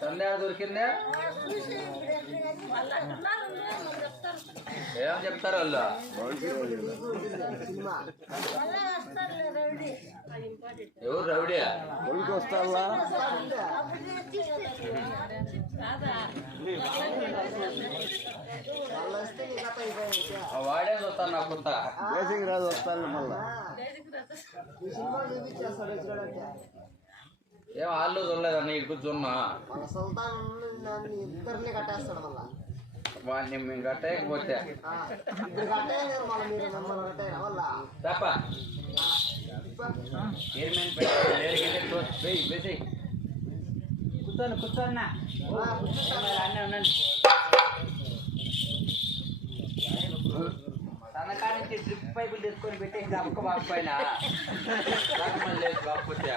సందే దొరికిందే ఏం చెప్తారు వాళ్ళు ఎవరు రౌడీ వస్తావా వాడే చూస్తాను నా కొత్త బేసింగ్ రాజు వస్తాను మళ్ళా ఏం వాళ్ళు చూడలేదన్న ఇటు కూర్చున్నా ఇద్దరిని కట్టేస్తాడు మళ్ళా వాడిని మేము కట్టేయకపోతే తప్ప కూర్చోండి కూర్చోన్నా అన్నీ ఉండండి తనకా నుంచి డ్రిప్ పైపులు తీసుకొని పెట్టేసి అక్క బాబు పైన లేదు కాకపోతే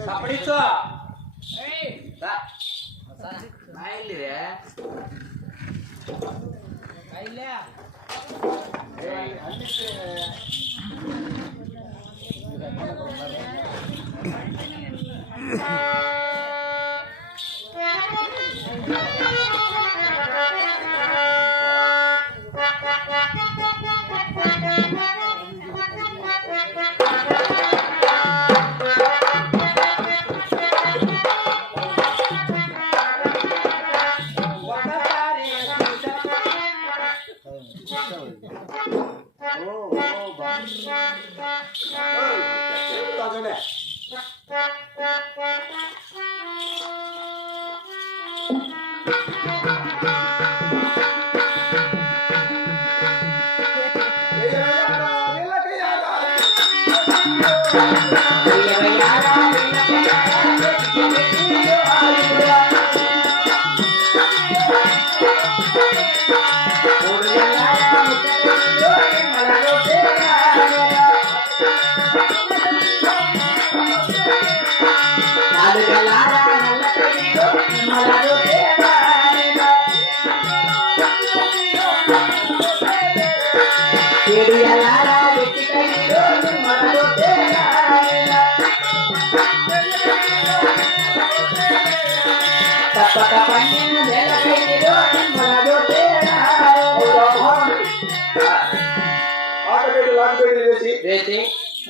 కప్పడిచ్చో నాయల్లిరే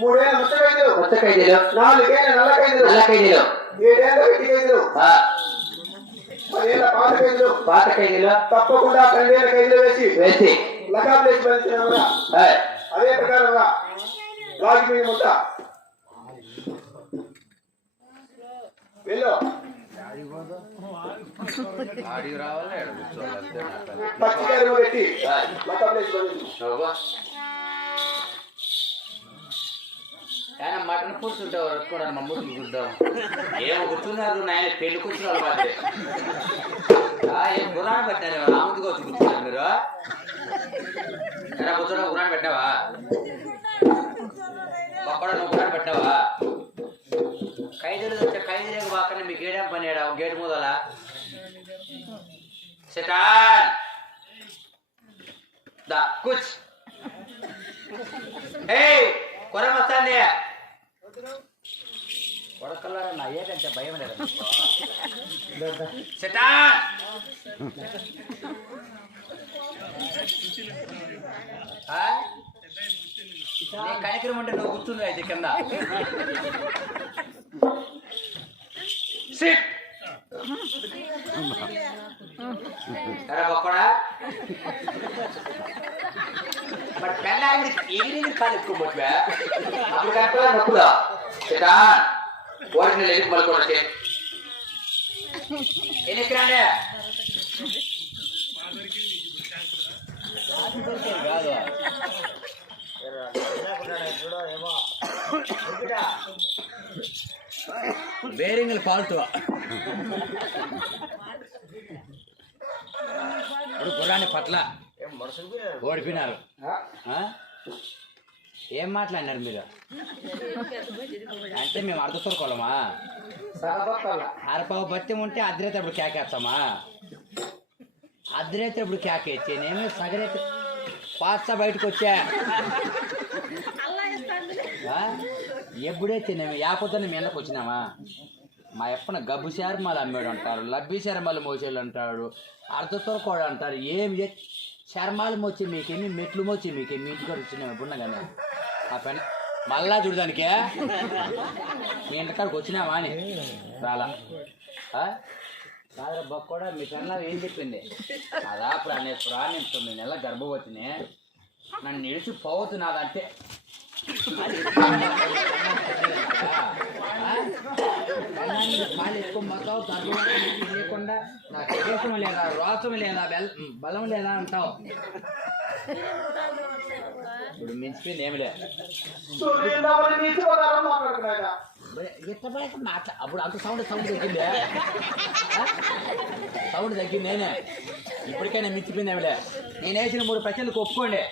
మూడేళ్ళ ముత్త ఖైదీలు, 4 ఏళ్ళ నల్ల ఖైదీలు, 7 ఏళ్ళ వెట్టి ఖైదీలు, 10 ఏళ్ళ పాత ఖైదీలు తప్పకుండా 12 ఏళ్ళ ఖైదీలు వేసి లగాం వేసి బంధించిన అదే ప్రకారంగా రాజకీయ ముద్ద వెళ్ళు పచ్చికారు పెట్టి లగాం వేసి బంధించు. ఆయన మటన్ కూర్చుంటావు రట్టుకోవడానికి మా మూతికి చూద్దాం ఏమో కూర్చున్నారు నాయన పెళ్లి కూర్చున్నారు బాధ్య ఏం గుర్రాన్ని పెట్టారు నా ముందుకు వచ్చి కూర్చున్నారు మీరు ఎలా కూర్చోడం గుర్రాన్ని పెట్టావా పక్కన నువ్వు గుర్రాన్ని పెట్టావా ఖైదీలు వచ్చే ఖైదీలకు బాగా మీకు ఏడేం పని ఏడా గేటు మూదల సెటాన్ దా కూర్చ్ కొరమస్తాన్ని కొడకల్లారా నా ఏకంటే భయం లేదు కార్యక్రమం అంటే నువ్వు కూర్చుంది అయితే కింద సిట్ బొక్కడా మరి పెళ్ళానికి ఎగిరి కాలు ఎత్తుకోబోతువా అప్పుడు కరెక్ట్గా నొప్పుదా చేటా ఓడిని లేదు మళ్ళీ ఎన్నికరాండే కాదు బేరింగ్లు ఫాల్ట్ గుర్రాన్ని పట్ల ఓడిపోయినారు. ఏం మాట్లాడినారు మీరు అంటే మేము అర్ధతోరుకోవాలమా అరపావు బత్యం ఉంటే అర్ధరేతప్పుడు కేకేస్తామా అర్ధరేతప్పుడు కేకేచ్చి నేను సగరేత పాస్తా బయటకు వచ్చా ఎప్పుడే తిన్నాము యాపోతే మెల్లకు వచ్చినామా మా ఎప్పన గబ్బు శారమాలు అమ్మాడు అంటారు లబ్బి శర్మాలు మోసేళ్ళు అంటాడు అర్ధతొరకోడు అంటారు ఏం శర్మాలు మోచి మీకేమి మెట్లు మోచి మీకేమి మీ ఇంటికి వచ్చినాము ఎప్పుడున్నా కానీ ఆ పని మళ్ళా చూడడానికే మీ ఇంటికాడికి వచ్చినామా అని రాలా కాదు బొక్కడా మీ కన్నా ఏం చెప్పింది అదా ప్రాణేశ్వరా నేను 9 నెలల గర్భవతిని నన్ను నిడిచి పోతున్నాదంటే పాలు ఎక్కువ మొత్తావు గర్భవతి లేకుండా నాకు దేశం లేదా రోసం లేదా బలం లేదా అంటావు ఇప్పుడు మించిపోయింది ఏమి లేదు అప్పుడు అంత సౌండ్ తగ్గిందే సౌండ్ తగ్గింది నేనే ఇప్పటికైనా మించిపోయింది ఏమిలే నేను వేసిన 3 పచ్చళ్ళకి ఒప్పుకోండి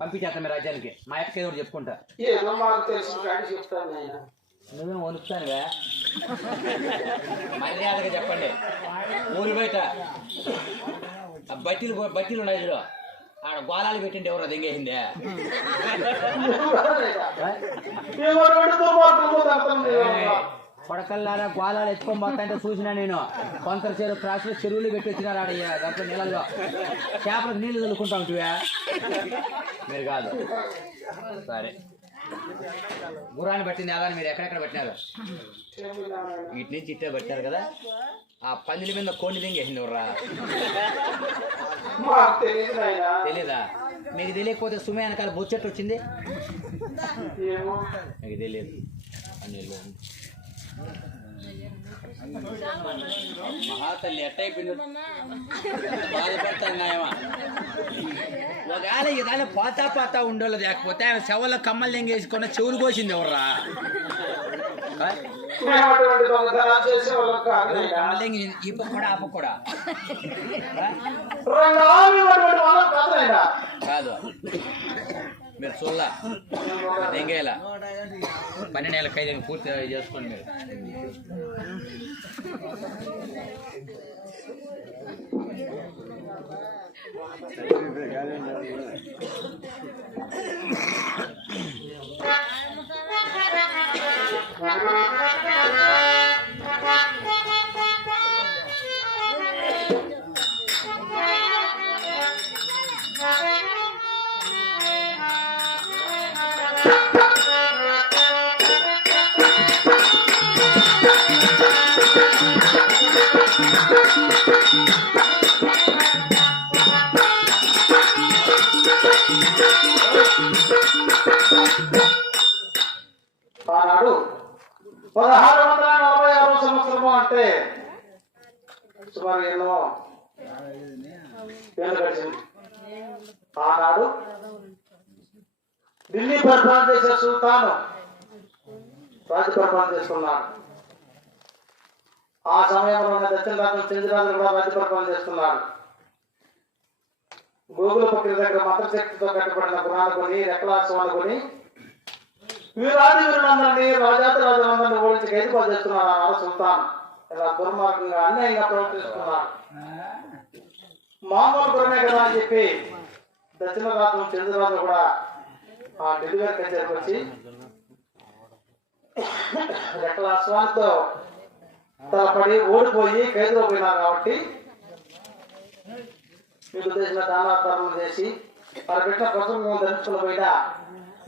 పంపించేస్తాను మీ రాజ్యానికి మా అక్క ఏదో చెప్పుకుంటా నువ్వేం వణుకుతానువే మర్యాదగా చెప్పండి ఊరి బయట బట్టీలు ఉన్నాయి చూడు ఆడ గోళాలు పెట్టింటే ఎవరో దెంగేసిందే కొడకల్లారా గోళాలు ఎత్తుకొని పోతాంటే చూసినా నేను కొంత క్రాస్లో చెరువులు పెట్టి వచ్చినారు ఆడ దాంట్లో నీళ్ళల్లో చేపలకు నీళ్లు చల్లుకుంటా ఉంటువా మీరు కాదు సరే గుర్రాన్ని పట్టింది అలా మీరు ఎక్కడెక్కడ పెట్టినారు ఇటు నుంచి ఇట్టే పెట్టారు కదా ఆ పందిల మీద కోడి దింగేసింది ఎవర్రా తెలీదా మీకు తెలియకపోతే సుమే వెనకాల బొచ్చెట్టు వచ్చింది మీకు తెలియదు మహాతల్లి ఎట్టయిపోయింది బాధపడతాను నాయమా ఒకవేళ ఇదాల పోతా ఉండోళ్ళు లేకపోతే ఆమె చెవుల్లో కమ్మలు దెంగేసుకున్న చెవులు కోసింది ఎవర్రా ఈ పక్క కూడా ఆ పక్క కూడా కాదు మీరు చూడలా దెంగేలా 12 ఏళ్ళ ఖైదీని పూర్తి చేసుకోండి మీరు ఆనాడు 1646 సంవత్సరము అంటే సుమారు ఎన్నో ఏళ్ళు గడిచింది. ఆనాడు ఢిల్లీ పరిపాలన చేసే సుల్తాను రాజ్య పరిపాలన చేస్తున్నాడు. ఆ సమయంలో దక్షిణ రాజ్యం చంద్రరాజులు కూడా రాజ్య పరిపాలన చేస్తున్నాడు. గోగుల పక్షుల దగ్గర మంత్రశక్తితో కట్టబడిన గుణాలు కొని రెక్కలాసవాలు కొని వీరాజులందరినీ రాజాతి రాజులందరినీ ఓడించి ఖైదు చేస్తున్నాడు ఆ సుల్తాన్. ఇలా దుర్మార్గంగా అన్యాయంగా ప్రవర్తిస్తున్నాడు. మామూలు గురమే కదా అని చెప్పి దక్షిణ రాజ్యం చంద్రరాజు కూడా ఆ ఢిల్లీ కచేరికి వచ్చి రెక్కల అశ్వానితో తలపడి ఓడిపోయి ఖైదులో పోయినారు. కాబట్టి మీకు చేసిన దానాధారణలు చేసి వారు పెట్టిన ప్రసంగం ధరించుకుని పోయినా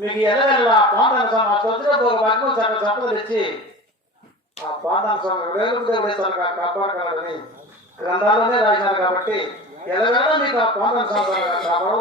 మీకు ఎల్లవెల్ల పాండాన స్వామి ఆ సొంతలో ఒక భగ్నం సంపదలు ఇచ్చి ఆ పాండాన స్వామి దేవుడేశ్వరు కాపాడగలడని గ్రంథాల్లోనే రాసినారు. కాబట్టి ఎల్లవేళ మీకు ఆ పాండాన స్వామి కాపాడు